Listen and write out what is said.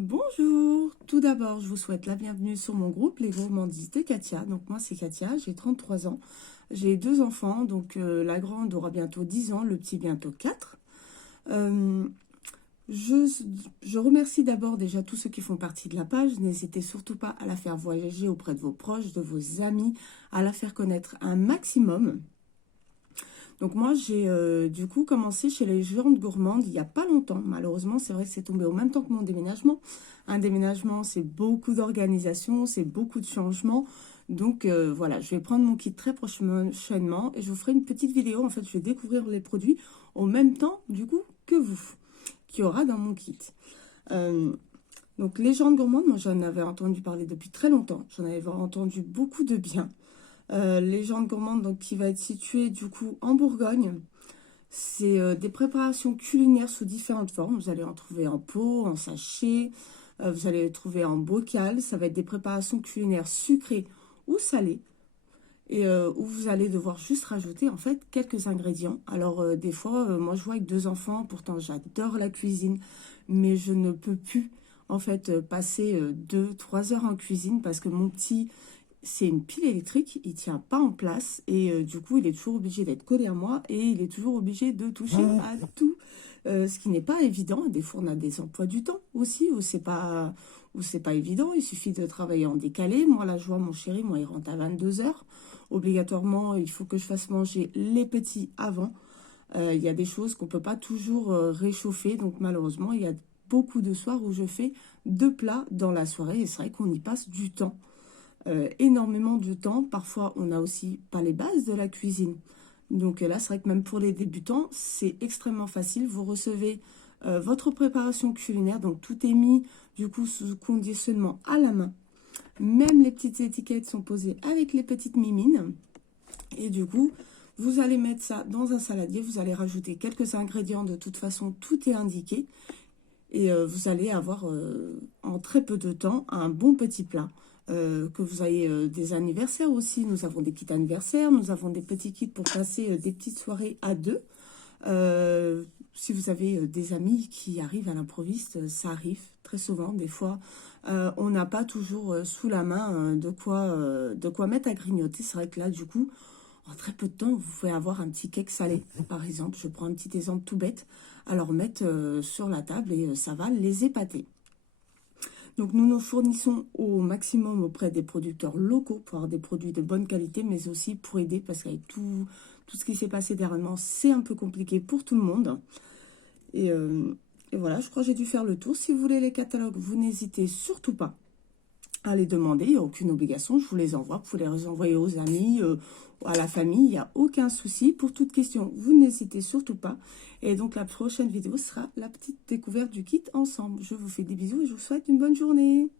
Bonjour, tout d'abord je vous souhaite la bienvenue sur mon groupe Les Gourmandises de Katia. Donc moi c'est Katia, j'ai 33 ans, j'ai deux enfants, donc la grande aura bientôt 10 ans, le petit bientôt 4. Euh, je, je remercie d'abord déjà tous ceux qui font partie de la page, n'hésitez surtout pas à la faire voyager auprès de vos proches, de vos amis, à la faire connaître un maximum. Donc moi, j'ai du coup commencé chez les Géantes Gourmandes il n'y a pas longtemps. Malheureusement, c'est vrai que c'est tombé au même temps que mon déménagement. Un déménagement, c'est beaucoup d'organisation, c'est beaucoup de changements. Donc voilà, je vais prendre mon kit très prochainement et je vous ferai une petite vidéo. En fait, je vais découvrir les produits au même temps du coup que vous, qui aura dans mon kit. Euh, donc les Géantes Gourmandes, moi j'en avais entendu parler depuis très longtemps. J'en avais entendu beaucoup de bien. Légende gourmande, donc qui va être située du coup en Bourgogne. C'est des préparations culinaires sous différentes formes. Vous allez en trouver en pot, en sachet, vous allez les trouver en bocal. Ça va être des préparations culinaires sucrées ou salées. Et où vous allez devoir juste rajouter en fait quelques ingrédients. Alors des fois, moi je vois avec deux enfants, pourtant j'adore la cuisine, mais je ne peux plus en fait passer 2-3 heures en cuisine parce que mon petit, c'est une pile électrique, il tient pas en place et du coup il est toujours obligé d'être collé à moi et il est toujours obligé de toucher à tout, ce qui n'est pas évident. Des fois on a des emplois du temps aussi où c'est pas évident, il suffit de travailler en décalé. Moi là je vois mon chéri, moi il rentre à 22 heures, obligatoirement il faut que je fasse manger les petits avant. Il y a des choses qu'on peut pas toujours réchauffer, donc malheureusement il y a beaucoup de soirs où je fais deux plats dans la soirée et c'est vrai qu'on y passe du temps, énormément de temps. Parfois, on n'a aussi pas les bases de la cuisine. Donc là, c'est vrai que même pour les débutants, c'est extrêmement facile. Vous recevez votre préparation culinaire, donc tout est mis du coup sous conditionnement à la main. Même les petites étiquettes sont posées avec les petites mimines. Et du coup, vous allez mettre ça dans un saladier. Vous allez rajouter quelques ingrédients. De toute façon, tout est indiqué. Et vous allez avoir en très peu de temps un bon petit plat. Que vous ayez des anniversaires aussi, nous avons des kits anniversaires, nous avons des petits kits pour passer des petites soirées à deux. Si vous avez des amis qui arrivent à l'improviste, ça arrive très souvent. Des fois, on n'a pas toujours sous la main de quoi mettre à grignoter. C'est vrai que là, du coup, en très peu de temps, vous pouvez avoir un petit cake salé, par exemple. Je prends un petit exemple tout bête, à leur mettre sur la table et ça va les épater. Donc nous nous fournissons au maximum auprès des producteurs locaux pour avoir des produits de bonne qualité, mais aussi pour aider, parce qu'avec tout ce qui s'est passé dernièrement, c'est un peu compliqué pour tout le monde. Et, euh, et voilà, je crois que j'ai dû faire le tour. Si vous voulez les catalogues, vous n'hésitez surtout pas à les demander, il n'y a aucune obligation, je vous les envoie, vous pouvez les envoyer aux amis, à la famille, il n'y a aucun souci. Pour toute question, vous n'hésitez surtout pas. Et donc la prochaine vidéo sera la petite découverte du kit ensemble. Je vous fais des bisous et je vous souhaite une bonne journée.